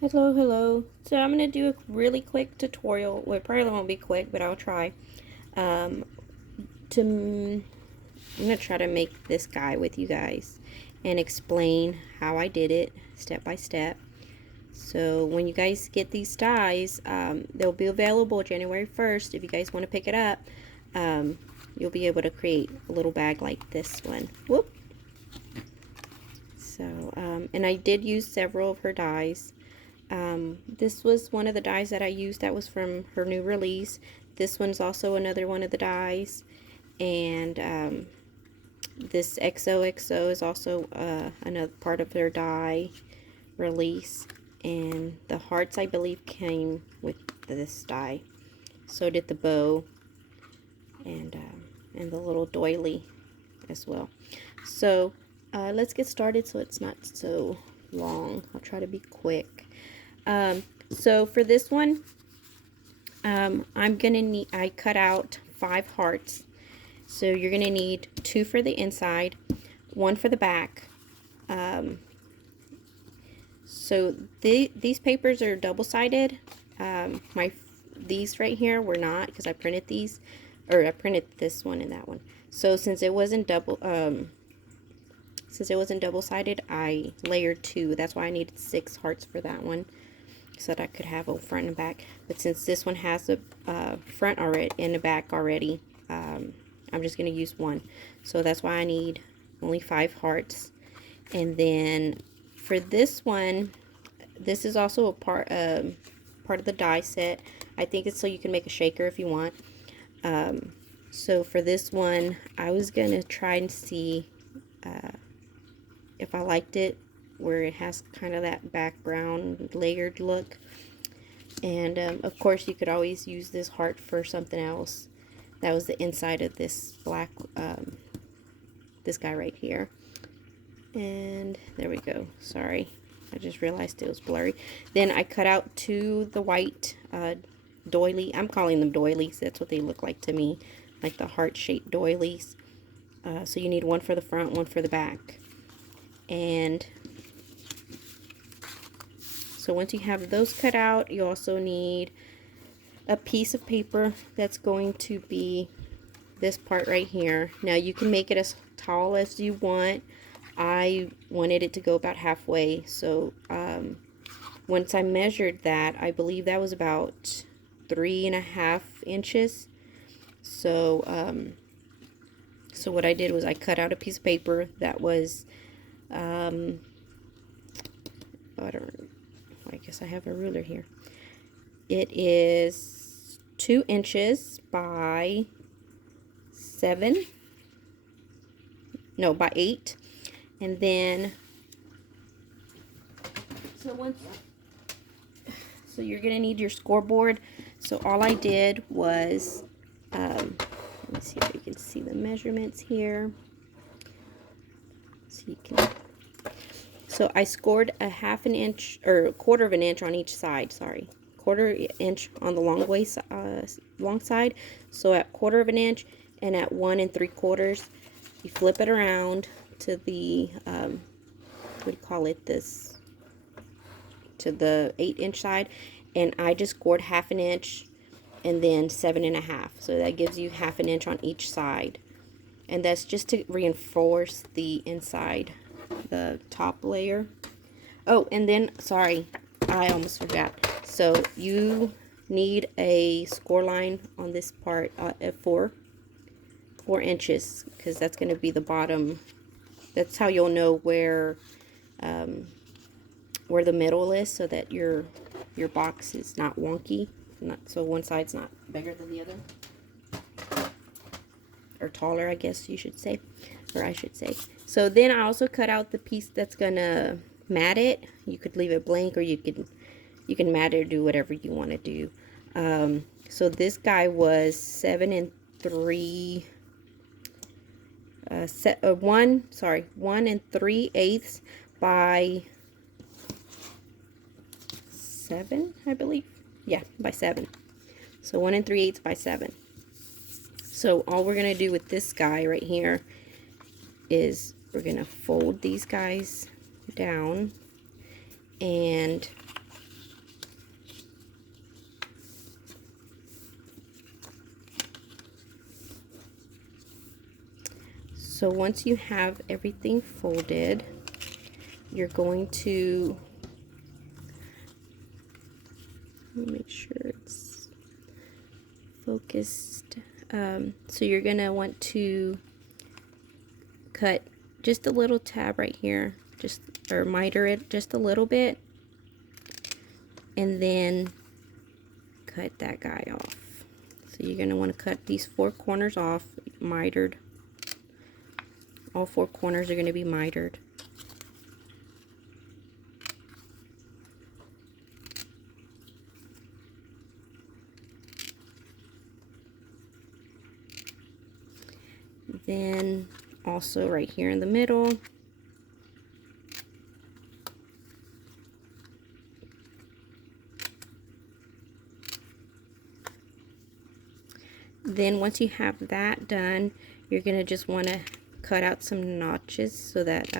Hello. So I'm going to do a really quick tutorial. Well, it probably won't be quick, but I'll try. Um, I'm going to try to make this guy with you guys and explain how I did it step by step. So when you guys get these dies, they'll be available January 1st. If you guys want to pick it up, you'll be able to create a little bag like this one. Whoop. So, and I did use several of her dies. This was one of the dies that I used that was from her new release. This one's also another one of the dies. And this XOXO is also another part of their die release. And the hearts, I believe, came with this die. So did the bow and the little doily as well. So let's get started so it's not so long. I'll try to be quick. So for this one, I'm gonna need, I cut out 5 hearts. So you're gonna need 2 for the inside, 1 for the back. So these papers are double-sided. These right here were not, because I printed these, or I printed this one and that one. So since it wasn't double-sided, I layered 2. That's why I needed 6 hearts for that one, so that I could have a front and back. But since this one has a front already and a back already, I'm just going to use 1. So that's why I need only 5 hearts. And then for this one, this is also a part of the die set. I think it's so you can make a shaker if you want. So for this one, I was going to try and see if I liked it, where it has kind of that background layered look. And of course you could always use this heart for something else. That was the inside of this black this guy right here. And there we go. Sorry, I just realized it was blurry. Then I cut out 2 the white doily. I'm calling them doilies. That's what they look like to me, like the heart-shaped doilies. So you need 1 for the front, 1 for the back. And so once you have those cut out, you also need a piece of paper that's going to be this part right here. Now you can make it as tall as you want. I wanted it to go about halfway. So once I measured that, I believe that was about 3.5 inches. So so what I did was I cut out a piece of paper that was I guess I have a ruler here. It is 2 inches by 7. No, by 8. And then, so you're gonna need your scoreboard. So all I did was, let me see if you can see the measurements here. So I scored a 1/2 inch, or 1/4 inch on each side, sorry. 1/4 inch on the long side. So at 1/4 inch and at 1 3/4, you flip it around to the, what do you call it, this, to the 8-inch side. And I just scored 1/2 inch and then 7.5. So that gives you 1/2 inch on each side. And that's just to reinforce the inside, the top layer. Oh, and then, sorry, I almost forgot. So you need a score line on this part at 4 inches, because that's going to be the bottom. That's how you'll know where the middle is, so that your box is not wonky, so one side's not bigger than the other, or taller, I guess you should say, or I should say. So then I also cut out the piece that's gonna mat it. You could leave it blank, or you can mat it or do whatever you want to do. So this guy was 7 3/8 by 7, I believe. Yeah, by 7. So 1 3/8 by 7. So all we're gonna do with this guy right here is we're gonna fold these guys down, and So once you have everything folded, you're going to, let me make sure it's focused. So you're gonna want to cut just a little tab right here, or miter it just a little bit, and then cut that guy off. So you're gonna want to cut these 4 corners off, mitered. All 4 corners are gonna be mitered. Then also right here in the middle, then once you have that done, you're gonna just want to cut out some notches so that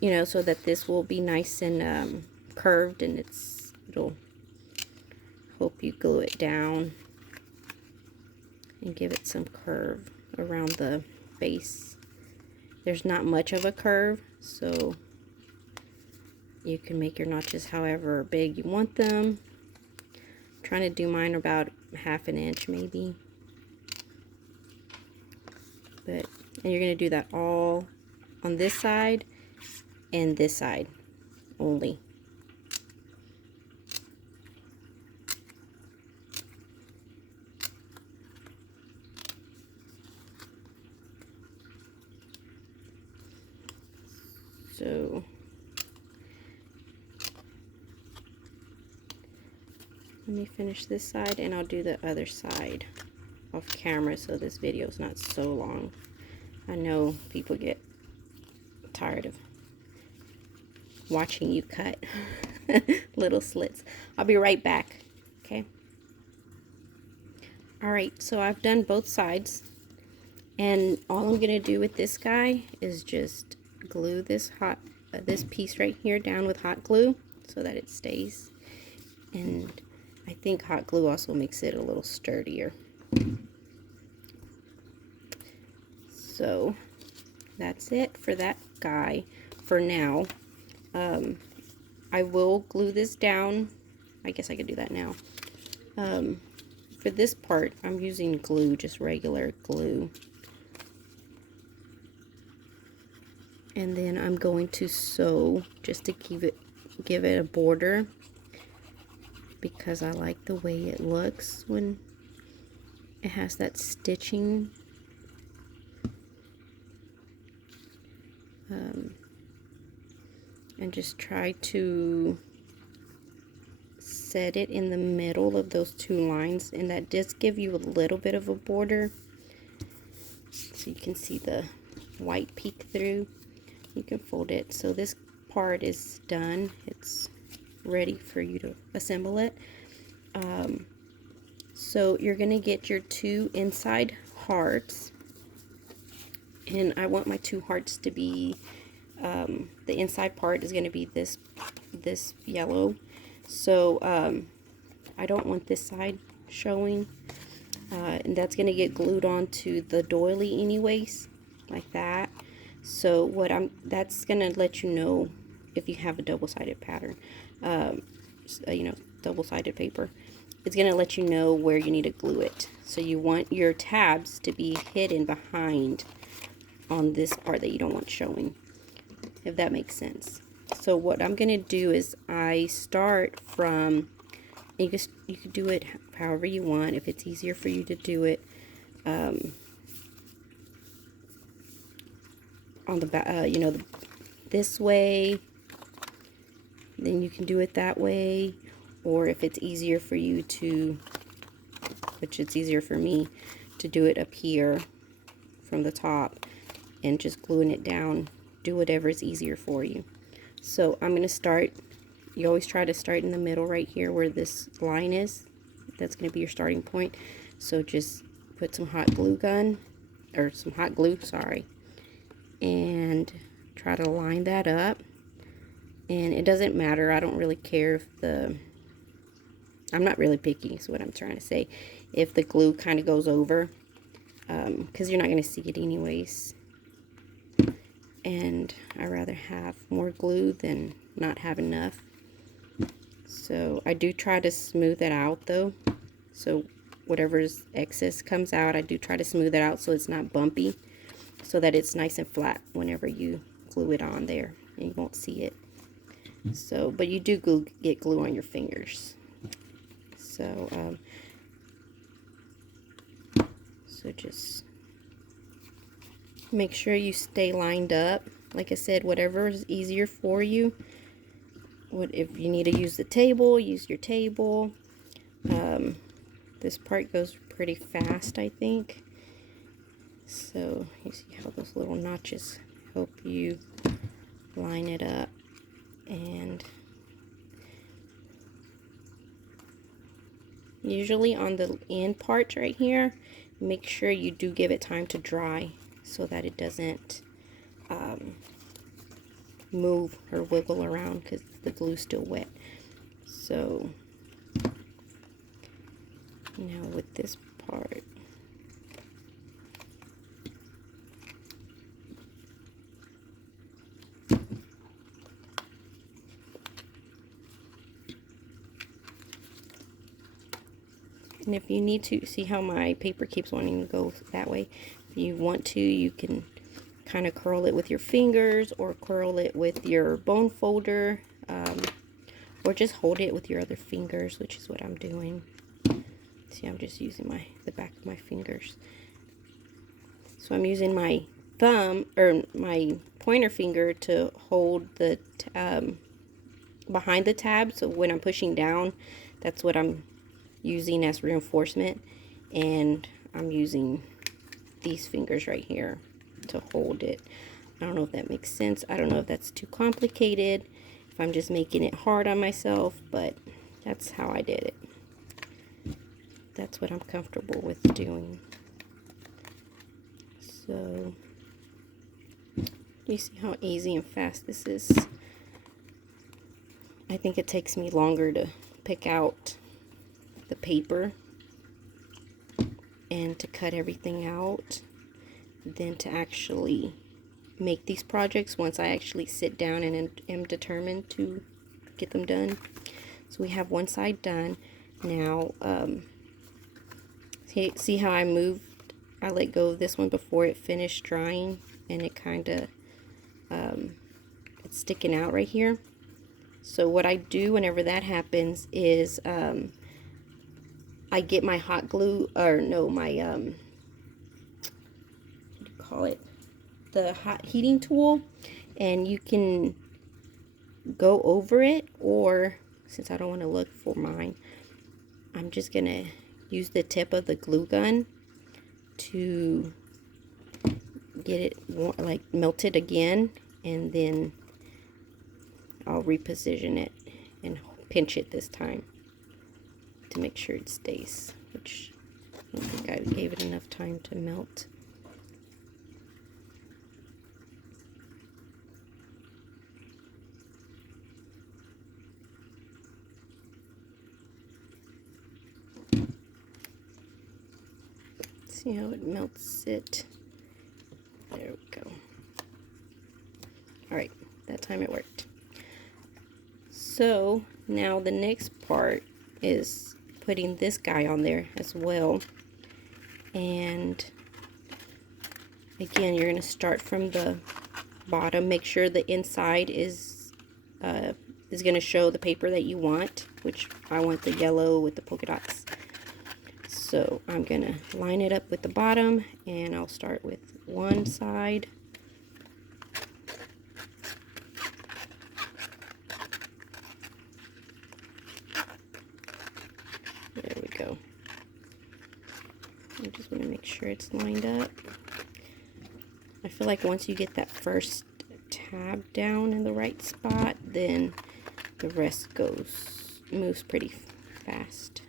you know, so that this will be nice and curved, and it'll help you glue it down and give it some curve around the base. There's not much of a curve, so you can make your notches however big you want them. I'm trying to do mine about 1/2 inch maybe. And you're going to do that all on this side and this side only. So let me finish this side and I'll do the other side off camera so this video is not so long. I know people get tired of watching you cut little slits. I'll be right back. Okay. Alright, so I've done both sides, and all I'm gonna do with this guy is just glue this this piece right here down with hot glue so that it stays. And I think hot glue also makes it a little sturdier. So that's it for that guy for now. I will glue this down. I guess I could do that now. For this part, I'm using glue, just regular glue. And then I'm going to sew just to give it a border, because I like the way it looks when it has that stitching. And just try to set it in the middle of those 2 lines, and that does give you a little bit of a border, so you can see the white peek through. You can fold it. So this part is done. It's ready for you to assemble it. So you're gonna get your 2 inside hearts, and I want my 2 hearts to be the inside part is going to be this yellow. So I don't want this side showing, and that's going to get glued onto the doily anyways, like that. So that's going to let you know if you have a double-sided pattern, you know, double-sided paper. It's going to let you know where you need to glue it. So you want your tabs to be hidden behind on this part that you don't want showing, if that makes sense. So what I'm going to do is I start from, you can do it however you want, if it's easier for you to do it on the back, you know, this way, then you can do it that way. Or if it's easier for you to, which it's easier for me to do it up here from the top and just gluing it down, do whatever is easier for you. So I'm going to start, you always try to start in the middle right here where this line is. That's going to be your starting point. So just put some hot glue sorry, and try to line that up. And it doesn't matter, I don't really care if I'm not really picky is what I'm trying to say. If the glue kind of goes over, because you're not going to see it anyways. And I rather have more glue than not have enough. So I do try to smooth it out though. So whatever's excess comes out, I do try to smooth it out so it's not bumpy, so that it's nice and flat whenever you glue it on there, and you won't see it. So, but you do get glue on your fingers. So, so just make sure you stay lined up. Like I said, whatever is easier for you. If you need to use the table, use your table. This part goes pretty fast, I think. So you see how those little notches help you line it up. And usually on the end part right here, make sure you do give it time to dry so that it doesn't move or wiggle around because the glue's still wet. So now with this part, and if you need to, see how my paper keeps wanting to go that way, if you want to, you can kind of curl it with your fingers or curl it with your bone folder, or just hold it with your other fingers, which is what I'm doing. See, I'm just using the back of my fingers. So I'm using my thumb or my pointer finger to hold the behind the tab, so when I'm pushing down, that's what I'm using as reinforcement, and I'm using these fingers right here to hold it. I don't know if that makes sense. I don't know if that's too complicated, if I'm just making it hard on myself, but that's how I did it. That's what I'm comfortable with doing. So you see how easy and fast this is. I think it takes me longer to pick out the paper and to cut everything out than to actually make these projects once I actually sit down and am determined to get them done. So we have one side done. Now, see how I let go of this one before it finished drying, and it kind of, it's sticking out right here. So what I do whenever that happens is, I get my hot glue, or no, my, what do you call it? The hot heating tool, and you can go over it, or since I don't want to look for mine, I'm just going to use the tip of the glue gun to get it like melted again, and then I'll reposition it and pinch it this time to make sure it stays, which I don't think I gave it enough time to melt. See how it melts it? There we go. Alright, that time it worked. So now the next part is putting this guy on there as well. And again, you're going to start from the bottom. Make sure the inside is going to show the paper that you want, which I want the yellow with the polka dots. So I'm going to line it up with the bottom, and I'll start with one side. There we go. I just want to make sure it's lined up. I feel like once you get that first tab down in the right spot, then the rest moves pretty fast.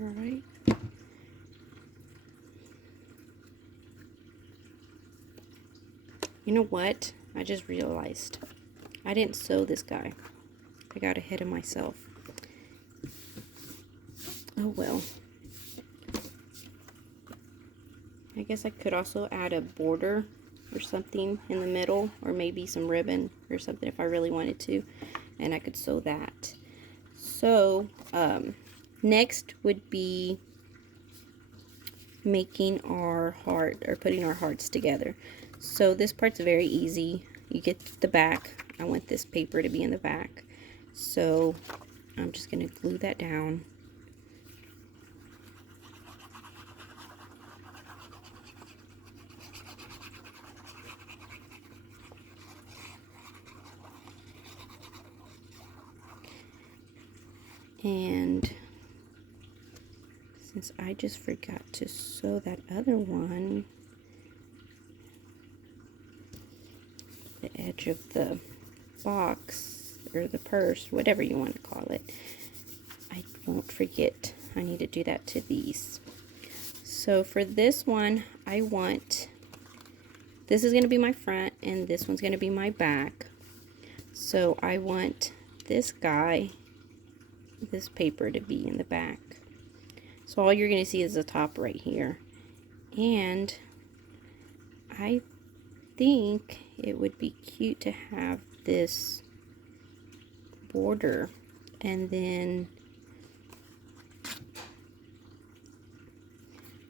All right. You know what? I just realized I didn't sew this guy. I got ahead of myself. Oh well. I guess I could also add a border or something in the middle, or maybe some ribbon or something if I really wanted to, and I could sew that. So next would be making our heart, or putting our hearts together. So this part's very easy. You get the back. I want this paper to be in the back, so I'm just going to glue that down. And since I just forgot to sew that other one, the edge of the box, or the purse, whatever you want to call it, I won't forget. I need to do that to these. So for this one, I want, this is going to be my front, and this one's going to be my back. So I want this guy, this paper, to be in the back. So all you're going to see is the top right here. And I think it would be cute to have this border, and then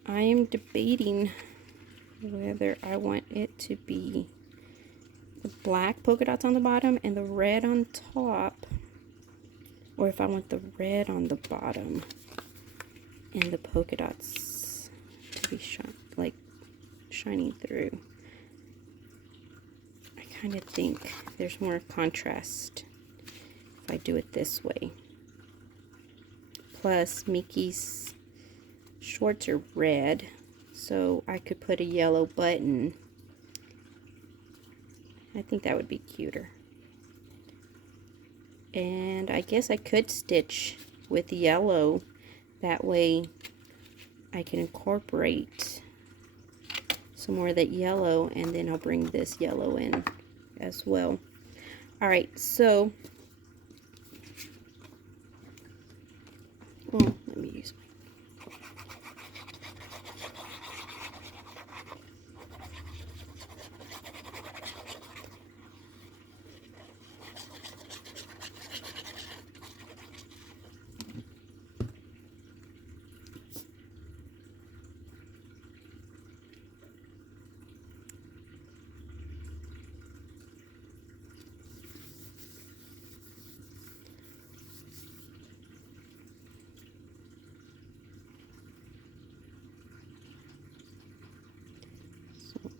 I am debating whether I want it to be the black polka dots on the bottom and the red on top, or if I want the red on the bottom and the polka dots to be shining through. I kind of think there's more contrast if I do it this way. Plus, Mickey's shorts are red, so I could put a yellow button. I think that would be cuter. And I guess I could stitch with yellow. That way I can incorporate some more of that yellow, and then I'll bring this yellow in as well. Alright, so, well, let me use my,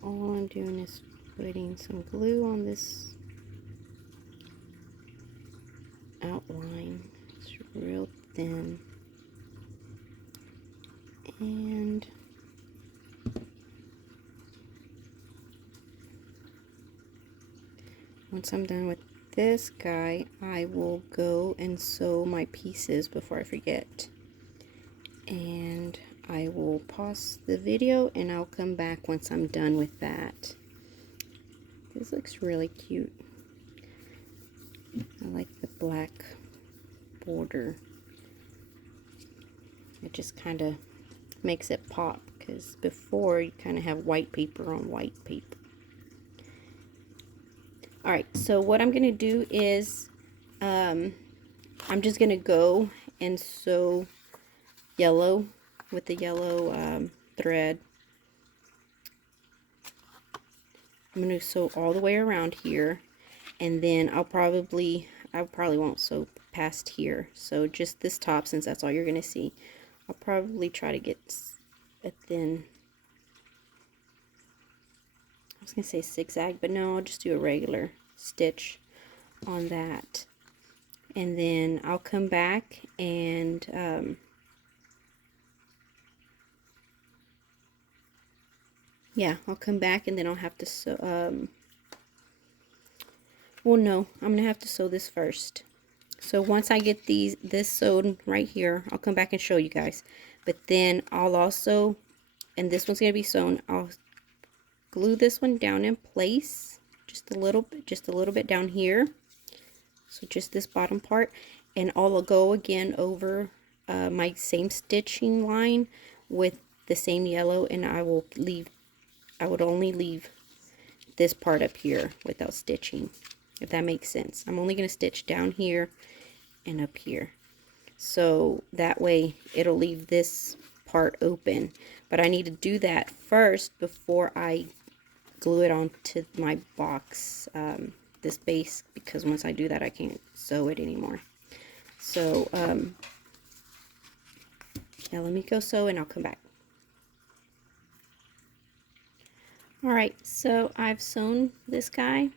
all I'm doing is putting some glue on this outline. It's real thin. And once I'm done with this guy, I will go and sew my pieces before I forget. And I will pause the video and I'll come back once I'm done with that. This looks really cute. I like the black border. It just kind of makes it pop, because before you kind of have white paper on white paper. Alright, so what I'm going to do is I'm just going to go and sew yellow with the yellow thread. I'm going to sew all the way around here, and then I probably won't sew past here, so just this top, since that's all you're going to see. I'll probably try to get a thin, I was going to say zigzag, but no, I'll just do a regular stitch on that. And then I'll come back and yeah, I'll come back and then I'll have to sew, well no, I'm going to have to sew this first. So once I get this sewed right here, I'll come back and show you guys. But then I'll also, and this one's going to be sewn, I'll glue this one down in place just a little bit down here, so just this bottom part, and I'll go again over my same stitching line with the same yellow, and I would only leave this part up here without stitching, if that makes sense. I'm only going to stitch down here and up here, so that way it'll leave this part open. But I need to do that first before I glue it onto my box, this base, because once I do that I can't sew it anymore. So now let me go sew and I'll come back. Alright, so I've sewn this guy.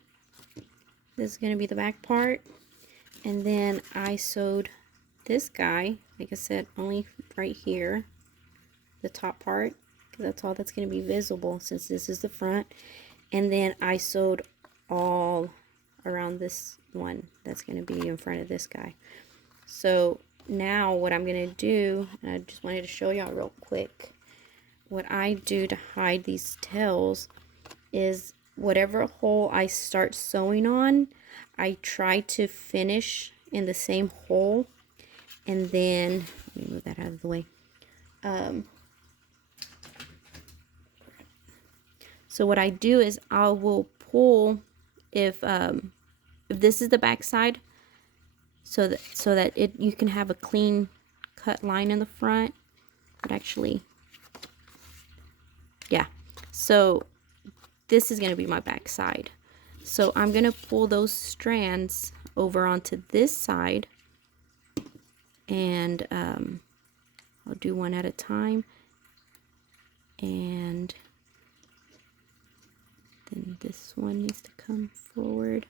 This is going to be the back part, and then I sewed this guy, like I said, only right here, the top part, because that's all that's going to be visible since this is the front. And then I sewed all around this one that's going to be in front of this guy. So now what I'm going to do, and I just wanted to show y'all real quick, what I do to hide these tails is whatever hole I start sewing on, I try to finish in the same hole. And then, let me move that out of the way. So what I do is I will pull, if this is the back side, so that you can have a clean cut line in the front. But actually, yeah. So this is going to be my back side. So I'm going to pull those strands over onto this side, and I'll do one at a time, and then this one needs to come forward.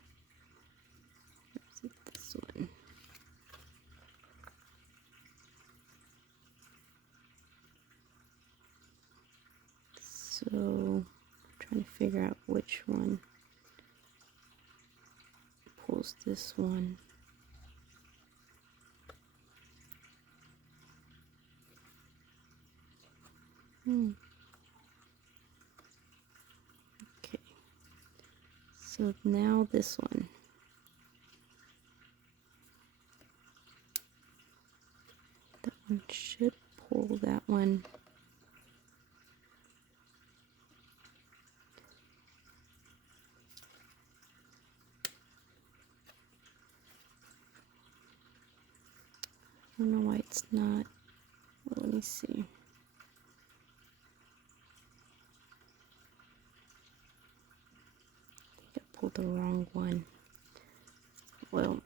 Where's it? This one. So I'm trying to figure out which one pulls this one. Okay. So now this one. That one should pull that one. I don't know why it's not. Well, let me see. I think I pulled the wrong one. Well,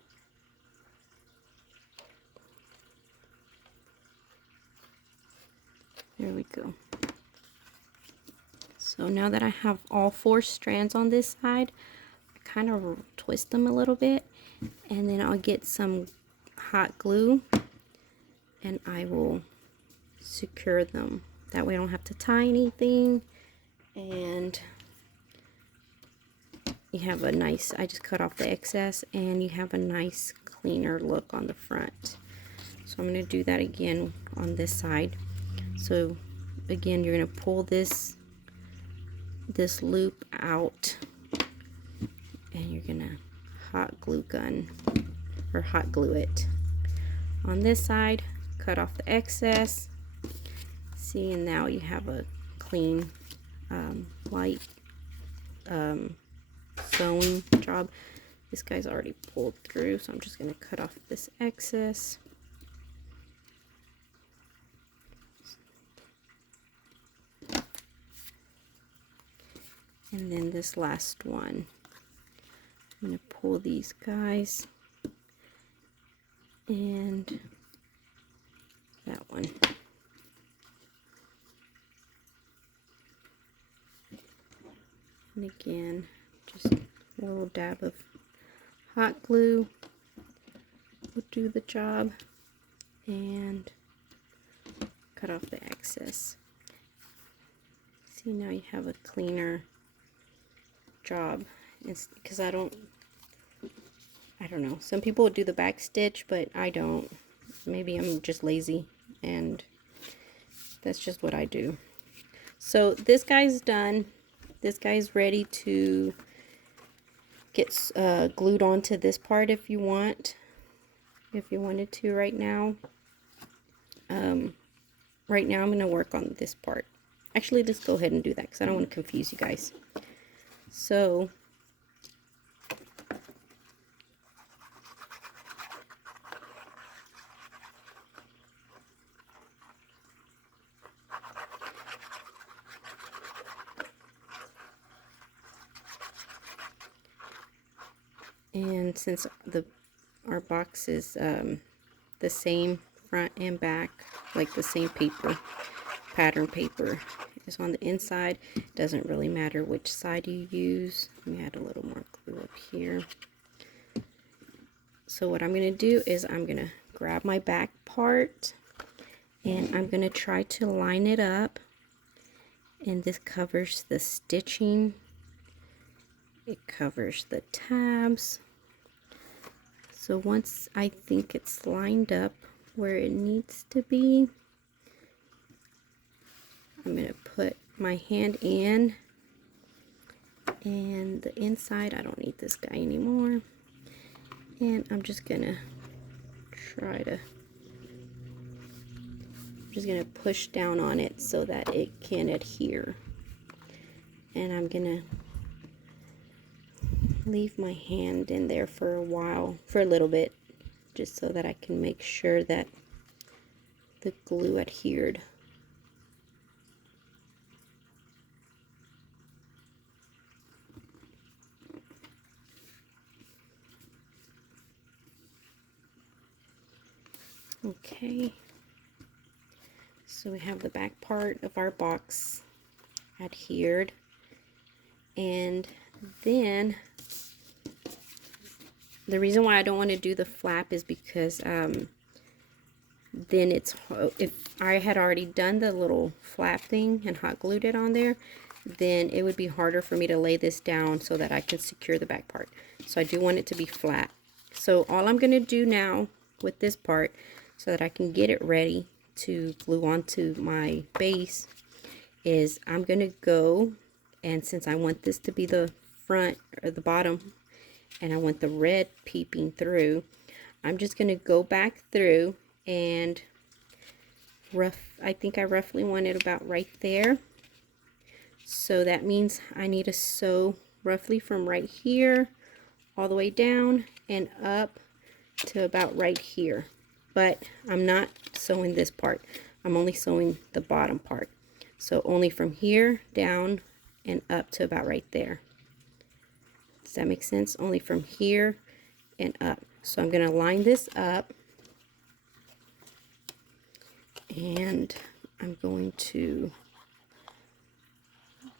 there we go. So now that I have all 4 strands on this side, I kind of twist them a little bit, and then I'll get some hot glue and I will secure them. That way I don't have to tie anything, and you have a nice, I just cut off the excess, and you have a nice cleaner look on the front. So I'm going to do that again on this side. So again, you're going to pull this loop out, and you're going to hot glue it on this side. Cut off the excess, See, and now you have a clean, light sewing job. This guy's already pulled through, so I'm just going to cut off this excess. And then this last one, I'm going to pull these guys and that one. And again, just a little dab of hot glue will do the job, and cut off the excess. See, now you have a cleaner job. It's because I don't know, some people would do the back stitch, but I don't. Maybe I'm just lazy, and that's just what I do. So this guy's done. This guy's ready to get glued onto this part if you wanted to right now. Right now I'm going to work on this part. Actually, let's go ahead and do that because I don't want to confuse you guys. So and since our box is the same front and back, like the same paper, pattern paper is on the inside, it doesn't really matter which side you use. Let me add a little more glue up here. So what I'm going to do is I'm going to grab my back part and I'm going to try to line it up, and this covers the stitching, it covers the tabs. So once I think it's lined up where it needs to be, I'm going to put my hand in, and the inside, I don't need this guy anymore, and I'm just going to push down on it so that it can adhere. And I'm going to leave my hand in there for a while, for a little bit, just so that I can make sure that the glue adhered. Okay, so we have the back part of our box adhered, and then the reason why I don't want to do the flap is because then it's, if I had already done the little flap thing and hot glued it on there, then it would be harder for me to lay this down so that I can secure the back part. So I do want it to be flat. So all I'm going to do now with this part, so that I can get it ready to glue onto my base, is I'm going to go, and since I want this to be the front or the bottom, and I want the red peeping through, I'm just going to go back through and I think I roughly want it about right there. So that means I need to sew roughly from right here all the way down and up to about right here. But I'm not sewing this part. I'm only sewing the bottom part. So only from here down and up to about right there. Does that make sense? Only from here and up. So I'm going to line this up, and I'm going to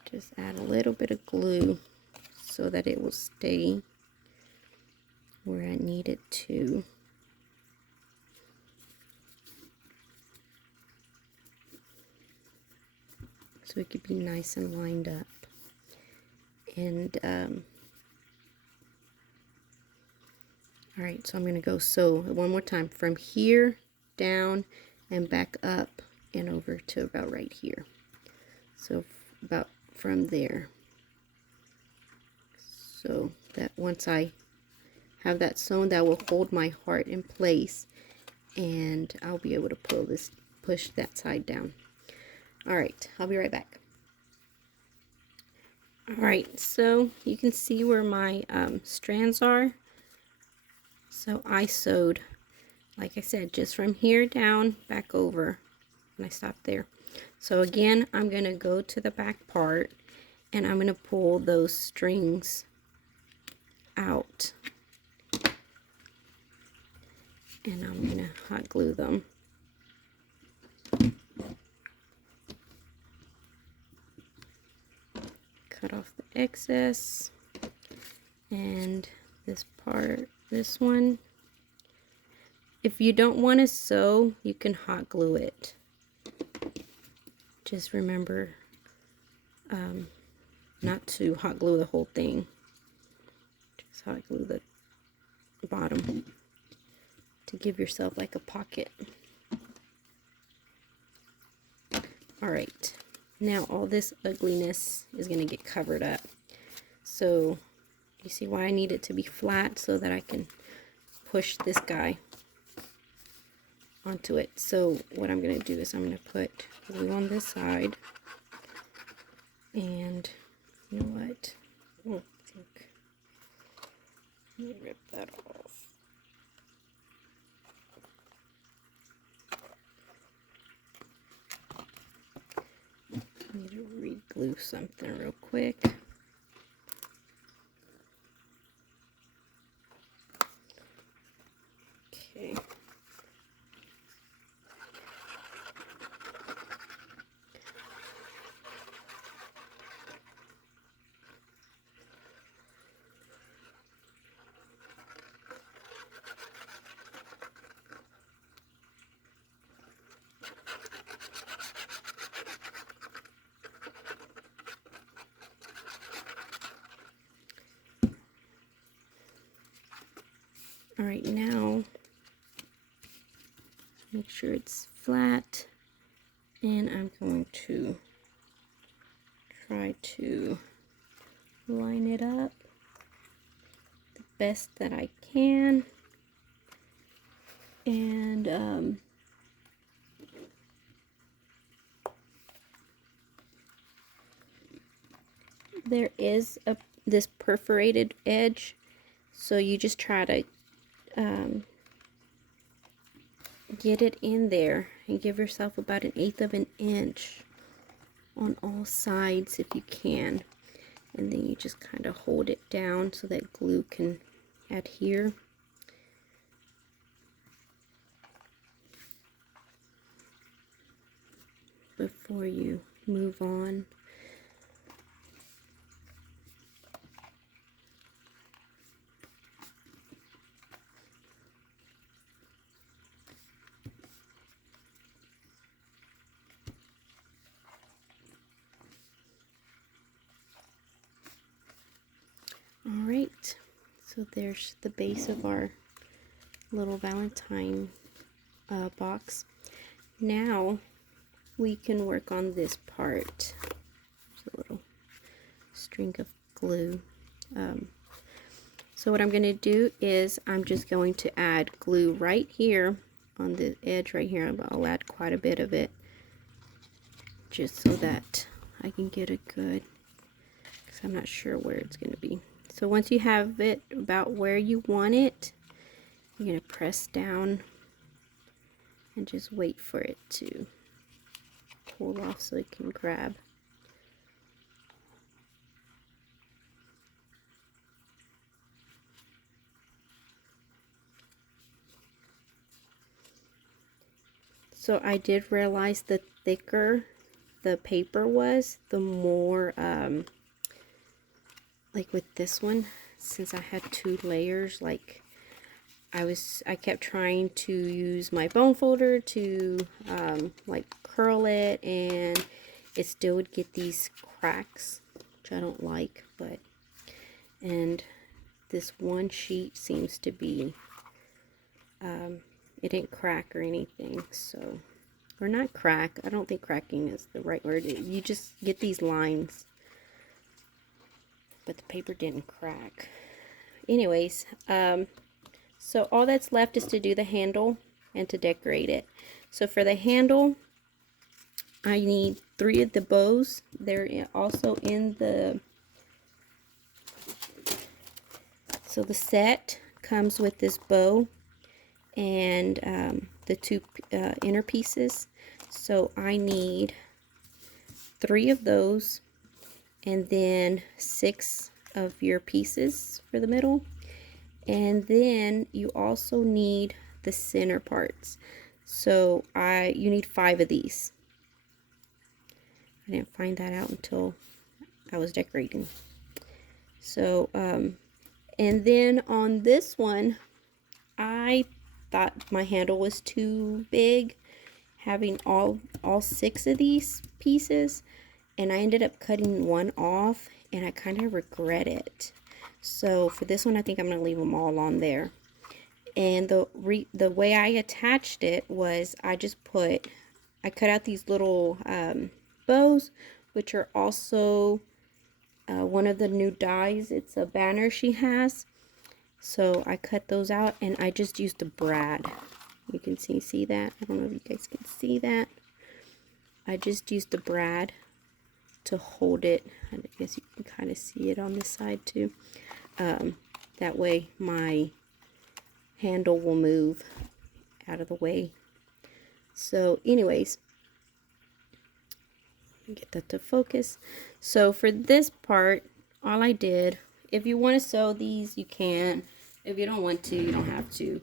just add a little bit of glue so that it will stay where I need it to. So it could be nice and lined up. And all right, so I'm going to go sew one more time from here down and back up and over to about right here. So about from there. So that once I have that sewn, that will hold my heart in place, and I'll be able to push that side down. Alright, I'll be right back. Alright, so you can see where my strands are. So I sewed, like I said, just from here down, back over, and I stopped there. So again, I'm going to go to the back part, and I'm going to pull those strings out. And I'm going to hot glue them. Cut off the excess. And this part, this one. If you don't want to sew, you can hot glue it. Just remember not to hot glue the whole thing. Just hot glue the bottom to give yourself like a pocket. Alright, now all this ugliness is going to get covered up. So you see why I need it to be flat, so that I can push this guy onto it. So what I'm going to do is I'm going to put glue on this side, and you know what? Oh, I think let me rip that off. I need to re-glue something real quick. Okay. Alright, now make sure it's flat, and I'm going to try to line it up the best that I can. And there is this perforated edge, so you just try to get it in there and give yourself about 1/8 of an inch on all sides if you can, and then you just kind of hold it down so that glue can adhere. Before you move on. Alright, so there's the base of our little Valentine box. Now we can work on this part. There's a little string of glue. So what I'm going to do is I'm just going to add glue right here on the edge right here. I'll add quite a bit of it just so that I can get a good, because I'm not sure where it's going to be. So once you have it about where you want it, you're going to press down and just wait for it to pull off so it can grab. So I did realize the thicker the paper was, the more like with this one, since I had 2 layers, like I kept trying to use my bone folder to like curl it, and it still would get these cracks, which I don't like. But and this one sheet seems to be it didn't crack or anything, so, or not crack, I don't think cracking is the right word. You just get these lines, but the paper didn't crack. Anyways, so all that's left is to do the handle and to decorate it. So for the handle, I need 3 of the bows. They're also in the, so the set comes with this bow and the 2 inner pieces. So I need 3 of those, and then 6 of your pieces for the middle. And then you also need the center parts. So you need 5 of these. I didn't find that out until I was decorating. So, and then on this one, I thought my handle was too big, having all 6 of these pieces, and I ended up cutting one off, and I kind of regret it. So for this one, I think I'm going to leave them all on there. And the way I attached it was I cut out these little bows, which are also one of the new dies. It's a banner she has. So I cut those out, and I just used a brad. You can see that? I don't know if you guys can see that. I just used a brad to hold it. I guess you can kind of see it on this side too. That way my handle will move out of the way. So anyways, get that to focus. So for this part, all I did, if you want to sew these, you can. If you don't want to, you don't have to.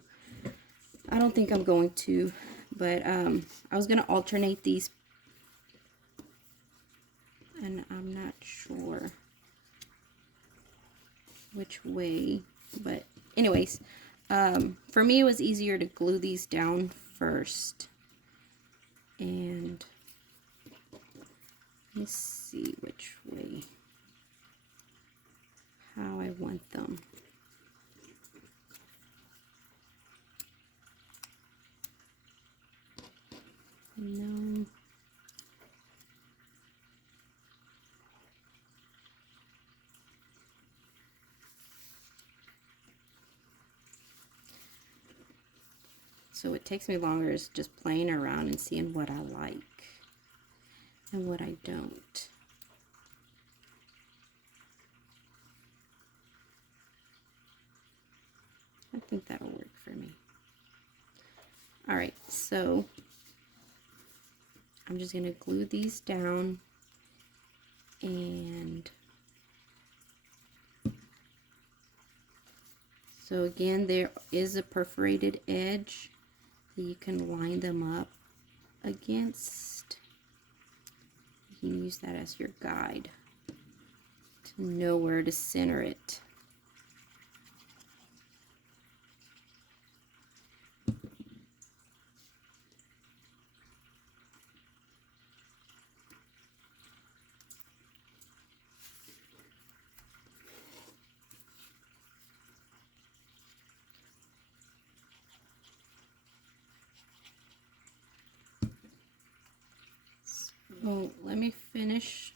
I don't think I'm going to, but I was going to alternate these, and I'm not sure which way, but anyways, for me it was easier to glue these down first. And let's see which way, how I want them. No. So it takes me longer is just playing around and seeing what I like and what I don't. I think that'll work for me. All right, so I'm just gonna glue these down, and so again, there is a perforated edge that you can line them up against. You can use that as your guide to know where to center it. So let me finish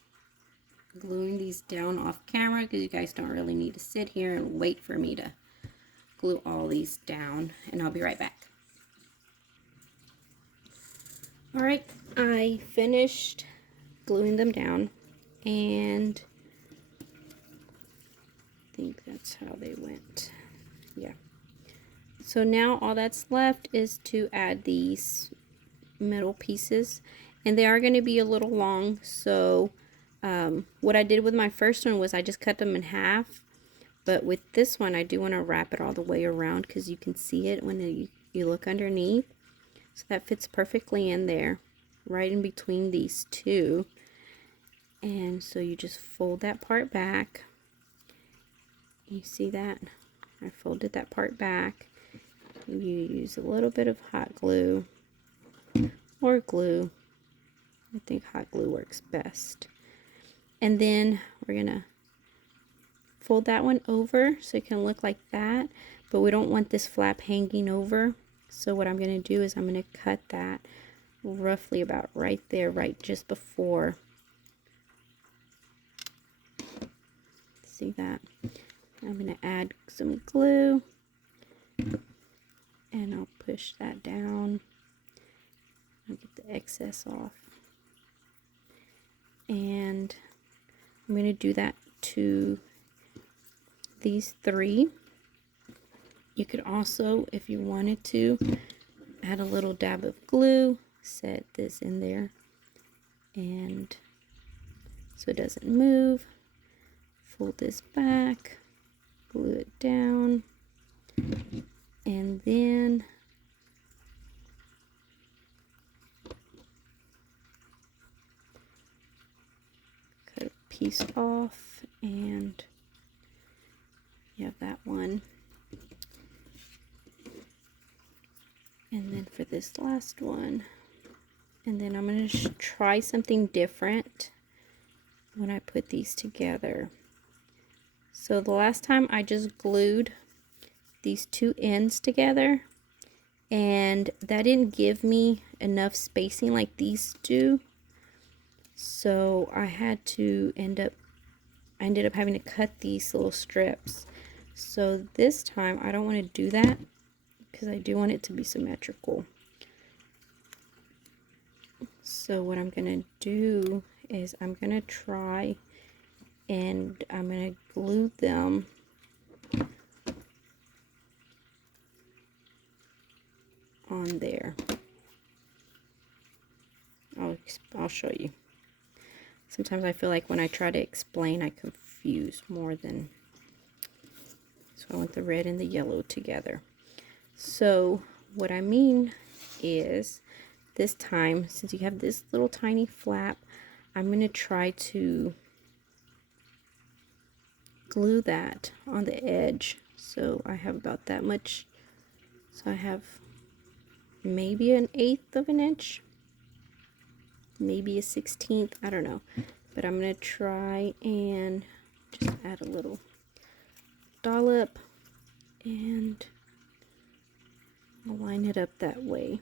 gluing these down off camera, because you guys don't really need to sit here and wait for me to glue all these down, and I'll be right back. All right, I finished gluing them down, and I think that's how they went. Yeah. So now all that's left is to add these middle pieces, and they are going to be a little long. So what I did with my first one was I just cut them in half, but with this one I do want to wrap it all the way around, because you can see it when you look underneath. So that fits perfectly in there, right in between these two. And so you just fold that part back. You see that? I folded that part back. You use a little bit of hot glue or glue. I think hot glue works best. And then we're gonna fold that one over so it can look like that, but we don't want this flap hanging over. So what I'm gonna do is I'm gonna cut that roughly about right there, right just before. See that? I'm gonna add some glue, and I'll push that down. I'll get the excess off. I'm going to do that to these 3. You could also, if you wanted to, add a little dab of glue, set this in there, and so it doesn't move. Fold this back, glue it down, and then cut a piece off, and you have that one. And then for this last one, and then I'm going to try something different when I put these together. So the last time I just glued these 2 ends together, and that didn't give me enough spacing like these do. So I had to I ended up having to cut these little strips. So this time I don't want to do that because I do want it to be symmetrical. So what I'm going to do is I'm going to try and I'm going to glue them on there. I'll show you. Sometimes I feel like when I try to explain I confuse more than, so I want the red and the yellow together. So what I mean is, this time, since you have this little tiny flap, I'm going to try to glue that on the edge. So I have about that much. So I have maybe 1/8 of an inch, maybe a 1/16, I don't know. But I'm going to try and just add a little dollop and I'll line it up that way.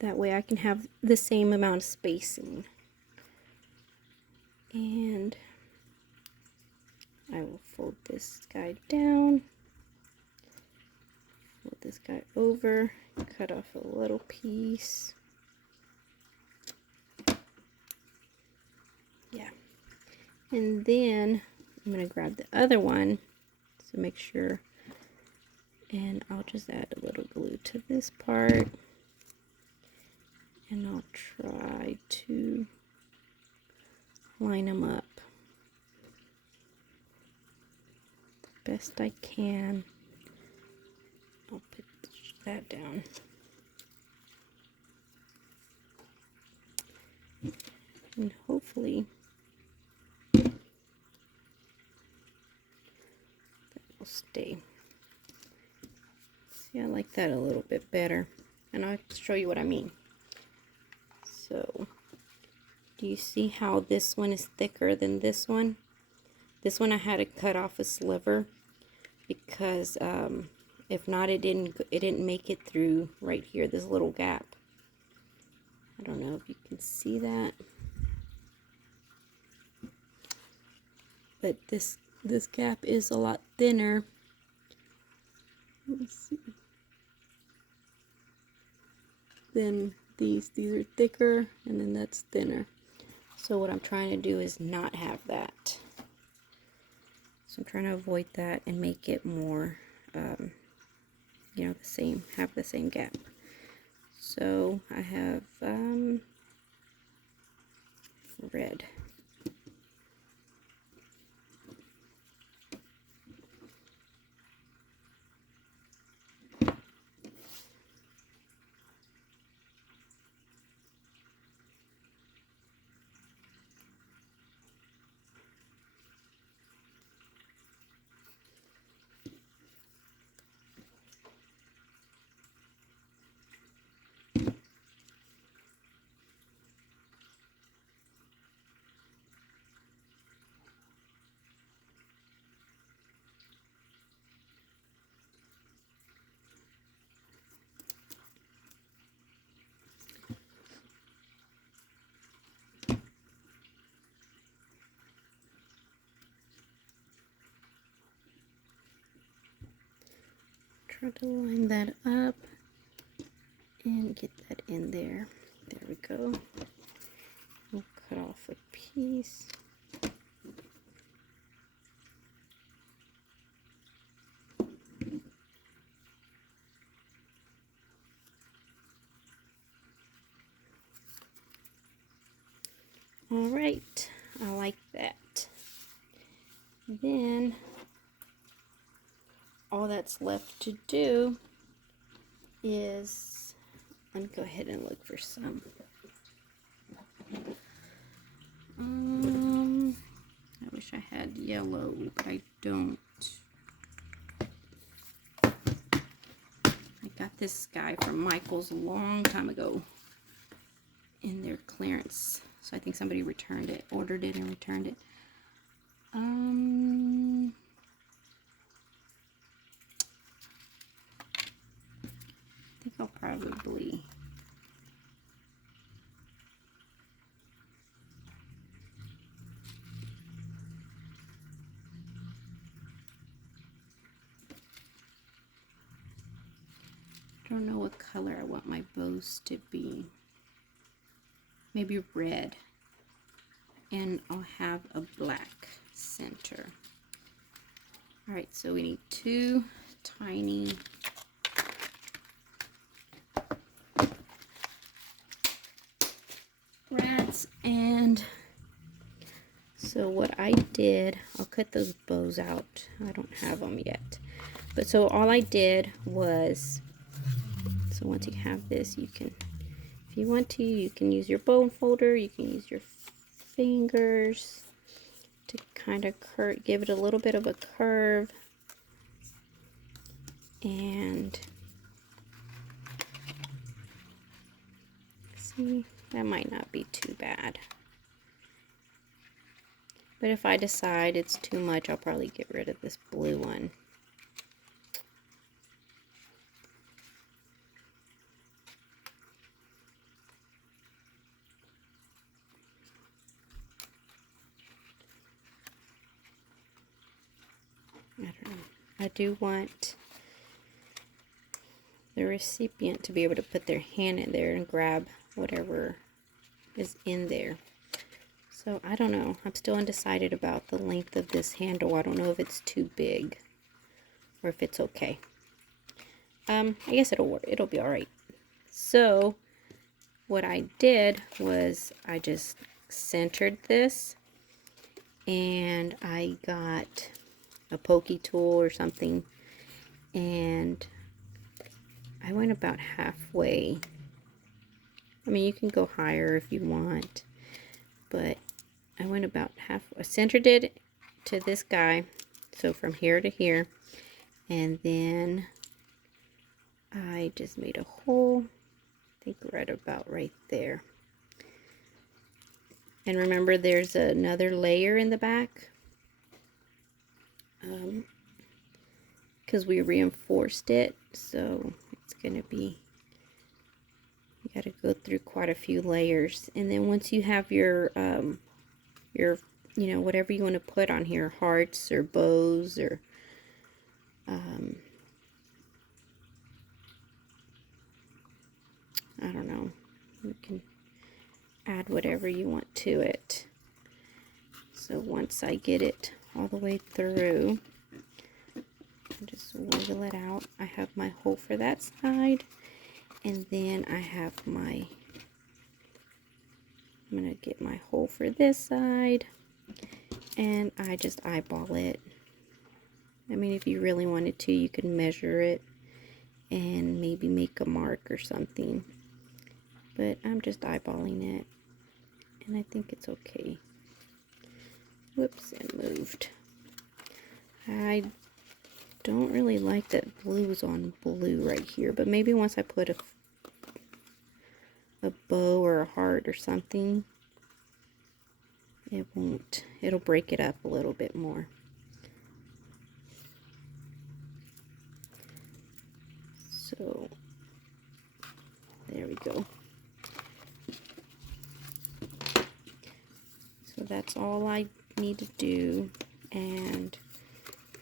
That way I can have the same amount of spacing. And I will fold this guy down, fold this guy over, cut off a little piece. Yeah. And then I'm going to grab the other one to make sure, and I'll just add a little glue to this part. And I'll try to line them up the best I can. I'll put that down. And hopefully that will stay. See, I like that a little bit better. And I'll show you what I mean. So, do you see how this one is thicker than this one? This one I had to cut off a sliver because if not, it didn't make it through right here, this little gap. I don't know if you can see that, but this gap is a lot thinner. Let me see. Then these are thicker, and then that's thinner. So what I'm trying to do is not have that. So I'm trying to avoid that and make it more, you know, have the same gap. So I have red. Try to line that up and get that in there. There we go. piece. All right, I like that. Then all that's left to do is, let me go ahead and look for some. I wish I had yellow, but I don't. I got this guy from Michael's a long time ago in their clearance. So I think somebody returned it, ordered it and returned it. I think I'll probably don't know what color I want my bows to be. Maybe red. And I'll have a black center. Alright, so we need 2 tiny rats, and so what I did, I'll cut those bows out. I don't have them yet. But so all I did was, so once you have this, you can, if you want to, you can use your bone folder, you can use your fingers to kind of give it a little bit of a curve, and see, that might not be too bad. But if I decide it's too much, I'll probably get rid of this blue one. I don't know. I do want the recipient to be able to put their hand in there and grab whatever is in there. So I don't know. I'm still undecided about the length of this handle. I don't know if it's too big or if it's okay. I guess it'll work. It'll be all right. So what I did was I just centered this, and I got a pokey tool or something, and I went about halfway. I mean, you can go higher if you want, but I went about halfway. I centered it to this guy, so from here to here, and then I just made a hole, I think right about right there. And remember, there's another layer in the back, because we reinforced it, so it's going to be, you got to go through quite a few layers. And then once you have your you know, whatever you want to put on here, hearts or bows or I don't know, you can add whatever you want to it. So once I get it all the way through, just wiggle it out. I have my hole for that side, and then I have my, I'm going to get my hole for this side, and I just eyeball it. I mean, if you really wanted to, you could measure it and maybe make a mark or something, but I'm just eyeballing it, and I think it's okay. Whoops, it moved. I don't really like that blue's on blue right here, but maybe once I put a bow or a heart or something, it won't, it'll break it up a little bit more. So there we go. So that's all I need to do, and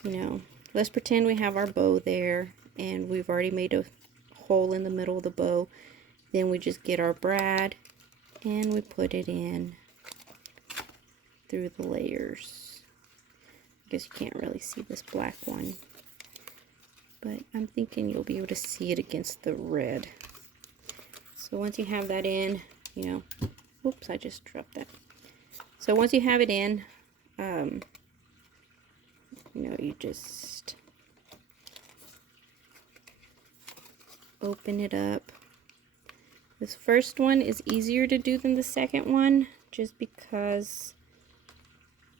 you know, let's pretend we have our bow there and we've already made a hole in the middle of the bow. Then we just get our brad and we put it in through the layers. I guess you can't really see this black one, but I'm thinking you'll be able to see it against the red. So once you have that in, you know, whoops, I just dropped that. So once you have it in, you know, you just open it up. This first one is easier to do than the second one, just because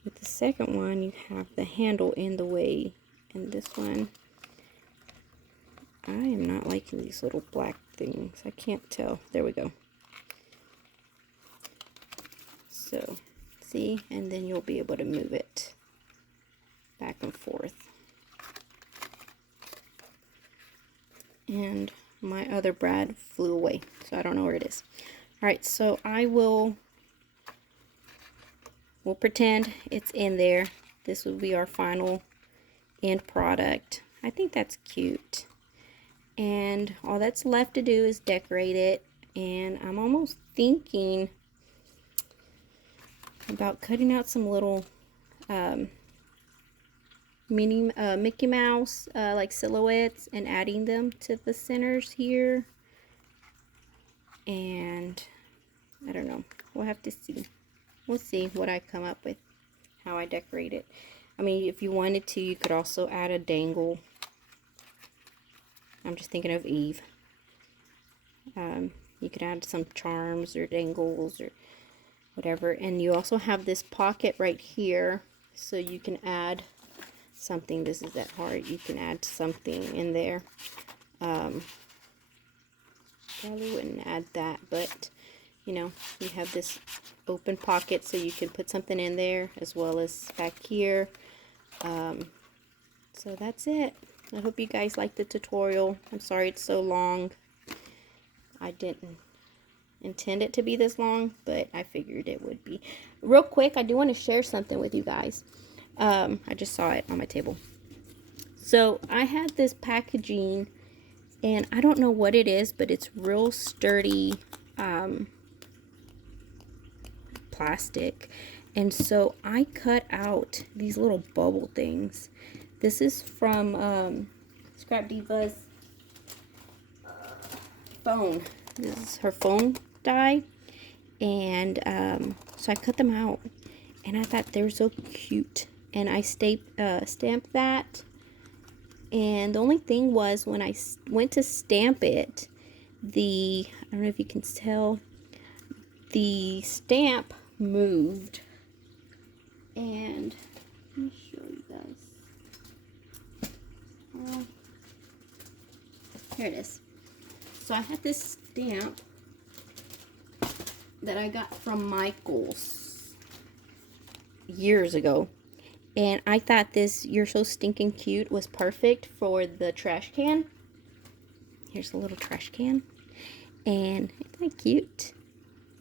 with the second one you have the handle in the way, and this one, I am not liking these little black things. I can't tell. There we go. So, see, and then you'll be able to move it back and forth. And my other brad flew away, so I don't know where it is. Alright, so we'll pretend it's in there. This will be our final end product. I think that's cute. And all that's left to do is decorate it. And I'm almost thinking about cutting out some little Mickey Mouse like silhouettes and adding them to the centers here. And I don't know, we'll have to see. We'll see what I come up with, how I decorate it. I mean, if you wanted to, you could also add a dangle. I'm just thinking of Eve. You could add some charms or dangles or whatever. And you also have this pocket right here, so you can add something. This is that heart. You can add something in there. Probably wouldn't add that, but you know, you have this open pocket, so you can put something in there as well as back here. So that's it. I hope you guys liked the tutorial. I'm sorry it's so long. I didn't intend it to be this long, but I figured it would be. Real quick, I do want to share something with you guys. I just saw it on my table. So I had this packaging, and I don't know what it is, but it's real sturdy plastic. And so I cut out these little bubble things. This is from Scrapdiva's phone. This is her phone die. And so I cut them out. And I thought they were so cute. And I stamped that. And the only thing was, when I went to stamp it, I don't know if you can tell, the stamp moved. And let me show you guys. Here it is. So I had this stamp that I got from Michael's years ago. And I thought this "You're So Stinking Cute" was perfect for the trash can. Here's a little trash can. And isn't that cute?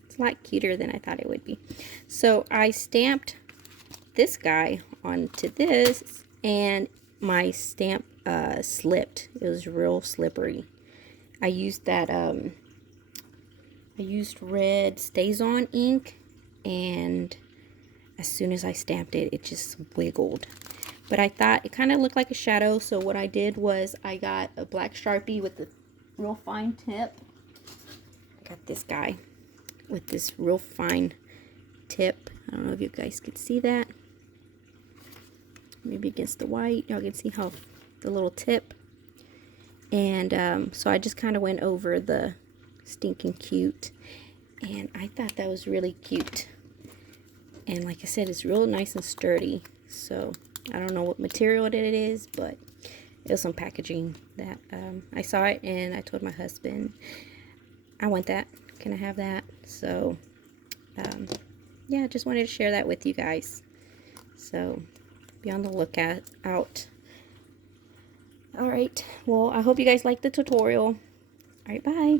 It's a lot cuter than I thought it would be. So I stamped this guy onto this, and my stamp slipped. It was real slippery. I used that, I used red StazOn ink, and as soon as I stamped it, it just wiggled. But I thought it kind of looked like a shadow, so what I did was I got a black Sharpie with a real fine tip. I got this guy with this real fine tip. I don't know if you guys could see that. Maybe against the white, y'all can see how the little tip. And so I just kind of went over the stinking cute, and I thought that was really cute. And like I said, it's real nice and sturdy. So I don't know what material it is, but it was some packaging that I saw it, and I told my husband, I want that. Can I have that? So yeah, just wanted to share that with you guys. So be on the lookout out. Alright, well, I hope you guys liked the tutorial. Alright, bye.